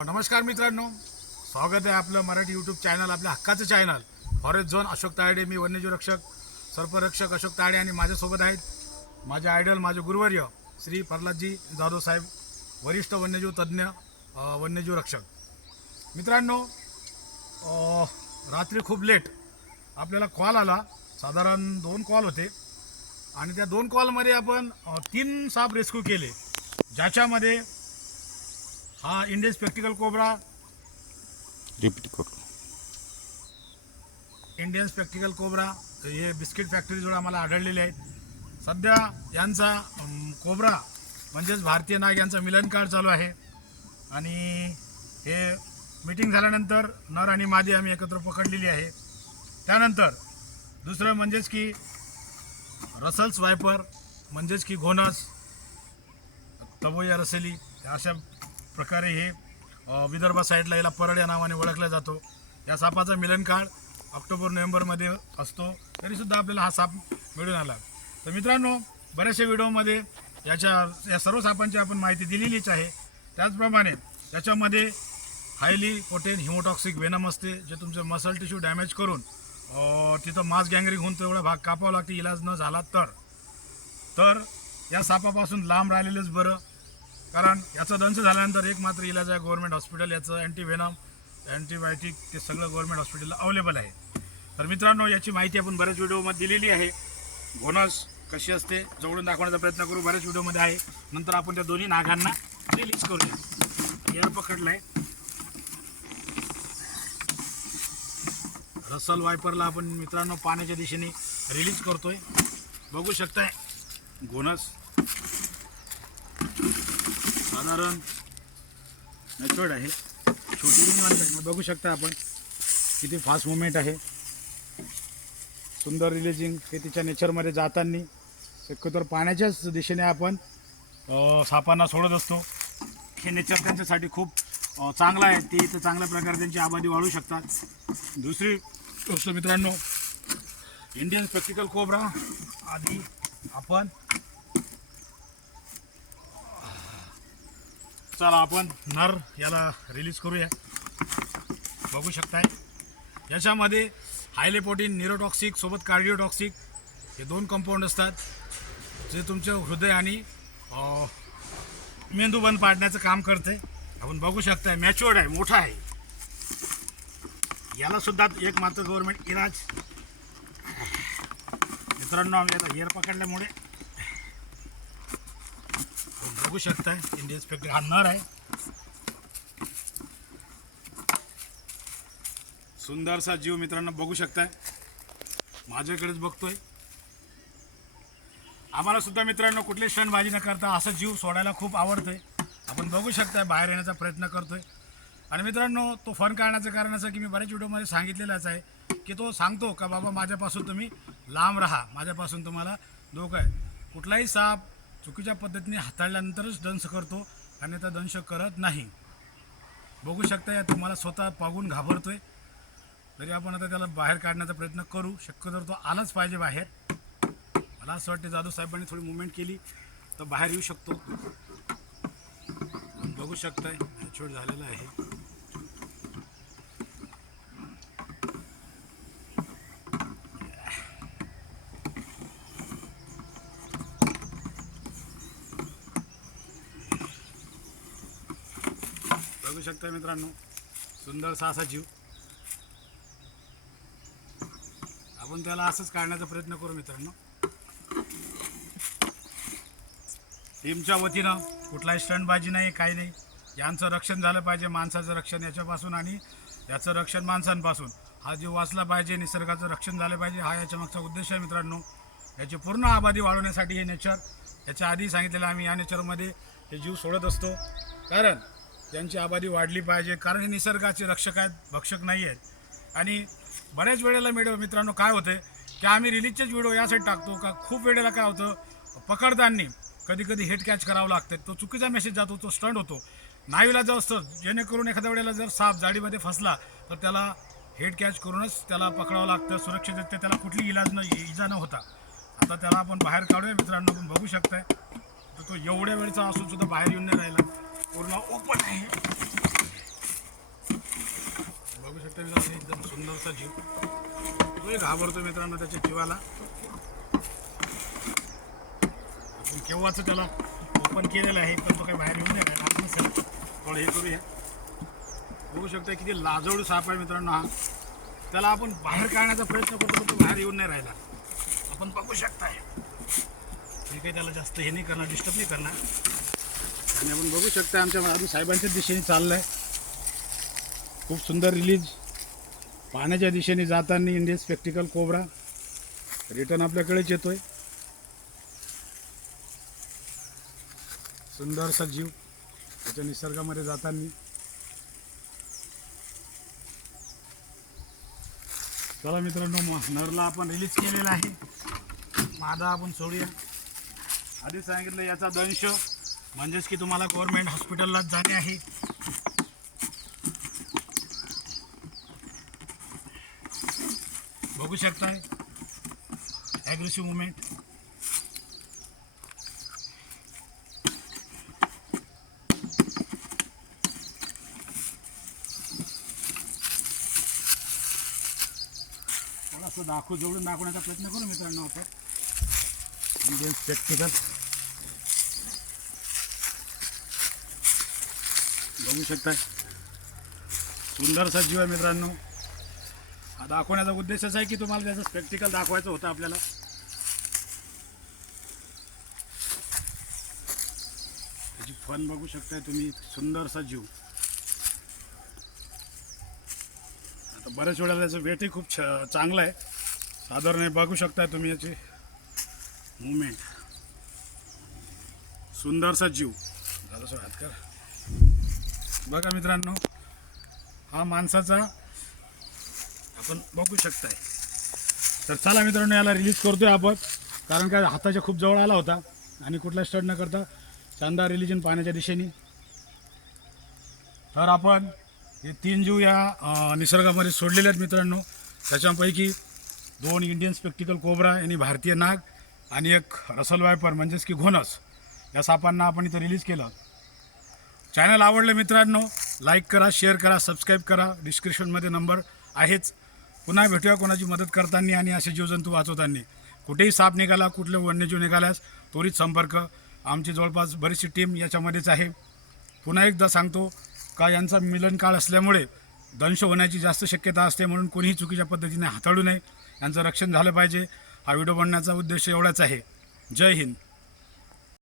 नमस्कार मित्रांनो. स्वागत आहे आपलं मराठी यूट्यूब चॅनल आपल्या हक्काचं channel forest zone Ashok Tayde मी वन्यजीव रक्षक सर्परक्षक अशोक तायडे आणि माझ्यासोबत आहेत माझे आयडल माझे गुरुवर्य श्री प्रल्हादजी जाधव साहेब वरिष्ठ वन्यजीव तज्ज्ञ वन्यजीव रक्षक मित्रांनो रात्री खूप लेट आपल्याला कॉल आला. साधारण दोन कॉल होते. आणि त्या दोन कॉलमध्ये आपण तीन साप रेस्क्यू केले. ज्याच्यामध्ये हा इंडियन स्पेक्टिकल कोबरा रिपीट करू. इंडियन स्पेक्टिकल कोबरा हे बिस्किट फॅक्टरीजवळ आम्हाला आढळलेले आहेत. सध्या यांचा अम, कोबरा म्हणजेच भारतीय नाग यांचा मिलन कार्ड चालू आहे. आणि हे मीटिंग झाल्यानंतर नर आणि मादी आम्ही एकत्र पकडलेली आहे. त्यानंतर दुसरं म्हणजेच की रसल्स वायपर म्हणजेच की घोनस तबोया रसेली अशा प्रकारे हे विदर्भ साईडला याला परड या नावाने ओळखला जातो. या सापाचा मिलन काळ ऑक्टोबर नोव्हेंबरमध्ये असतो. तरीसुद्धा आपल्याला हा साप मिळून आला. तर मित्रांनो बऱ्याचशा व्हिडिओमध्ये याच्या या सर्व सापांची आपण माहिती दिलेलीच आहे. त्याचप्रमाणे त्याच्यामध्ये हायली पोटेन हिमोटॉक्सिक वेनम असते जे तुमचं मसल टिश्यू डॅमेज करून तिथं मास गँगरिंग होऊन तेवढा भाग कापावा लागते इलाज न झाला तर. तर या सापापासून लांब राहिलेलंच बरं. कारण याचा दंश झाल्यानंतर एक मात्र इलाज आहे गव्हर्मेंट हॉस्पिटल याचं अँटीव्हेनम अँटीबायोटिक ते सगळं गव्हर्मेंट हॉस्पिटलला अवेलेबल आहे. तर मित्रांनो याची माहिती आपण बऱ्याच व्हिडिओमध्ये दिलेली आहे. घोनस कशी असते जवळून दाखवण्याचा प्रयत्न करू. बऱ्याच व्हिडिओमध्ये आहे. नंतर आपण त्या दोन्ही नागांना रिलीज करूया. एअर पकडला आहे रसल वायपरला आपण मित्रांनो पाण्याच्या दिशेने रिलीज करतोय. बघू शकताय घोनस साधारण नॅचरल आहे. छोटी निवांत आहे. बघू शकता आपण किती फास्ट मुवमेंट आहे. सुंदर रिलेजिंग हे तिच्या नेचरमध्ये जाताना. शक्यतोर पाण्याच्याच दिशेने आपण सापांना सोडत असतो. हे नेचर त्यांच्यासाठी खूप चांगलं आहे. ते इथं चांगल्या प्रकारे त्यांची आबादी वाढू शकतात. दुसरी गोष्ट मित्रांनो इंडियन स्पेक्टिकल कोबरा आधी आपण चला आपण नर याला रिलीज करूया. बघू शकताय. याच्यामध्ये हायलेपोटीन निरोटॉक्सिक सोबत कार्डिओटॉक्सिक हे दोन कंपाऊंड असतात जे तुमचं हृदय आणि मेंदू बंद पाडण्याचं काम करते. आपण बघू शकताय मॅच्युअर्ड आहे मोठा आहे. याला सुद्धा एक मात्र गव्हर्नमेंट इलाज. मित्रांनो आम्ही आता हेअर पकडल्यामुळे बघू शकताय इंडियन स्पेक्टर हा नर आहे सुंदरसा जीव मित्रांनो बघू शकताय. माझ्याकडेच बघतोय. आम्हाला सुद्धा मित्रांनो कुठली क्षणबाजी न करता असं जीव सोडायला खूप आवडतंय. आपण बघू शकताय बाहेर येण्याचा प्रयत्न करतोय. आणि मित्रांनो तो फन काढण्याचं कारण असं की मी बऱ्याच व्हिडिओमध्ये सांगितलेलंच आहे की तो सांगतो का बाबा माझ्यापासून तुम्ही लांब राहा. माझ्यापासून तुम्हाला धोका आहे. कुठलाही साप चुकीच्या पद्धतीने हाताळल्यानंतरच दंश करतो आणि त्या दंश करत नाही. बघू शकता या तुम्हाला स्वतः पागून घाबरतोय. तरी आपण आता त्याला बाहेर काढण्याचा प्रयत्न करू. शक्यतो तो आलाच पाहिजे बाहेर. मला असं वाटतं जाधव साहेबांनी थोडी मुवमेंट केली तर बाहेर येऊ शकतो. बघू शकताय छोट झालेला आहे. बघू शकता मित्रांनो सुंदरसा असा जीव. आपण त्याला असंच काढण्याचा प्रयत्न करू मित्रांनो. टीमच्या वतीनं कुठलाही स्टंटबाजी नाही काही नाही. यांचं रक्षण झालं पाहिजे माणसाचं रक्षण याच्यापासून आणि याचं रक्षण माणसांपासून. हा जीव वाचला पाहिजे निसर्गाचं रक्षण झालं पाहिजे हा याच्या मागचा उद्देश आहे मित्रांनो. याची पूर्ण आबादी वाढवण्यासाठी हे नेचर याच्या आधी सांगितलेलं आम्ही या नेचरमध्ये हे जीव सोडत असतो. कारण त्यांची आबादी वाढली पाहिजे. कारण हे निसर्गाचे रक्षक आहेत भक्षक नाही आहेत. आणि बऱ्याच वेळेला मिड मित्रांनो काय होतं की आम्ही रिलीजचेच व्हिडिओ यासाठी टाकतो का खूप वेळेला काय होतं पकडताना कधी कधी हेड कॅच करावं लागतं. तो चुकीचा मेसेज जातो तो स्टंट होतो. नाईला जो असतं जेणेकरून एखाद्या वेळेला जर साप जाडीमध्ये फसला तर त्याला हेड कॅच करूनच त्याला पकडावं लागतं सुरक्षितरित्या त्याला कुठली इलाज न इजा न होता. आता त्याला आपण बाहेर काढूया मित्रांनो आपण बघू शकताय. तर तो एवढ्या वेळचा असून सुद्धा बाहेर येऊन नाही राहिला. पूर्ण ओपन आहे. बघू शकता मित्रांनो एकदम सुंदरसा जीव. घाबरतो मित्रांनो त्याच्या जीवाला. आपण केव्हाच त्याला ओपन केलेलं आहे पण तो काही बाहेर येऊन नाही आपण सर थोडं हे करूया. बघू शकता किती लाजोड साप आहे मित्रांनो हा. त्याला आपण बाहेर काढण्याचा प्रयत्न करतो तो बाहेर येऊन नाही राहिला. आपण बघू शकता हे काही त्याला जास्त हे नाही करणार डिस्टर्ब नाही करणार. आणि आपण बघू शकता आमच्या आम्ही साहेबांच्या दिशेने चाललं आहे खूप सुंदर रिलीज पाण्याच्या दिशेने जाताना इंडियन स्पेक्टिकल कोबरा रिटर्न आपल्याकडेच येतोय. सुंदरसा जीव त्याच्या निसर्गामध्ये जाताना. चला मित्रांनो नरला आपण रिलीज केलेला आहे. मादा आपण सोडूया. आधी सांगितलं याचा दंश. म्हणजेच की तुम्हाला गव्हर्नमेंट हॉस्पिटललाच जाणे आहे. बघू शकताय. ॲग्रेसिव्ह मुवमेंट मला असं दाखवू जेवढून दाखवण्याचा प्रयत्न करू मित्रांनो आपण. इंडियन बघू शकताय. सुंदरसा जीव आहे मित्रांनो. हा दाखवण्याचा असा आहे की तुम्हाला त्याचं स्पेक्टिकल दाखवायचं होतं आपल्याला. त्याची फन बघू शकताय तुम्ही. सुंदरसा जीव. आता बऱ्याच वेळेला त्याचं वेटही खूप छ चांगलं आहे. साधारण बघू शकताय तुम्ही याची मुवमेंट सुंदरसा जीव. झालं हात कर. बघा मित्रांनो हा माणसाचा आपण बघू शकताय. तर चला मित्रांनो याला रिलीज करतोय आपण. कारण काय हाताच्या खूप जवळ आला होता आणि कुठला स्टड न करता शानदार रिलिजन पाण्याच्या दिशेने. तर आपण हे तीन जीव या निसर्गामध्ये सोडलेले आहेत मित्रांनो. त्याच्यापैकी दोन इंडियन स्पेक्टिकल कोबरा आणि भारतीय नाग आणि एक रसल वायपर म्हणजेच की घोनस या सापांना आपण इथं रिलीज केलं. चॅनल आवडलं मित्रांनो लाईक करा शेअर करा सबस्क्राईब करा. डिस्क्रिप्शनमध्ये नंबर आहेच. पुन्हा भेटूया कोणाची मदत करताना आणि असे जीवजंतू वाचवताना. कुठेही साप निघाला कुठले वन्यजीव निघाल्यास त्वरित संपर्क. आमची जवळपास बरीचशी टीम याच्यामध्येच आहे. पुन्हा एकदा सांगतो का यांचा मिलन काळ असल्यामुळे दंश होण्याची जास्त शक्यता असते म्हणून कोणीही चुकीच्या पद्धतीने हाताळू नये. यांचं रक्षण झालं पाहिजे. हा व्हिडिओ बनण्याचा उद्देश एवढाच आहे. जय हिंद.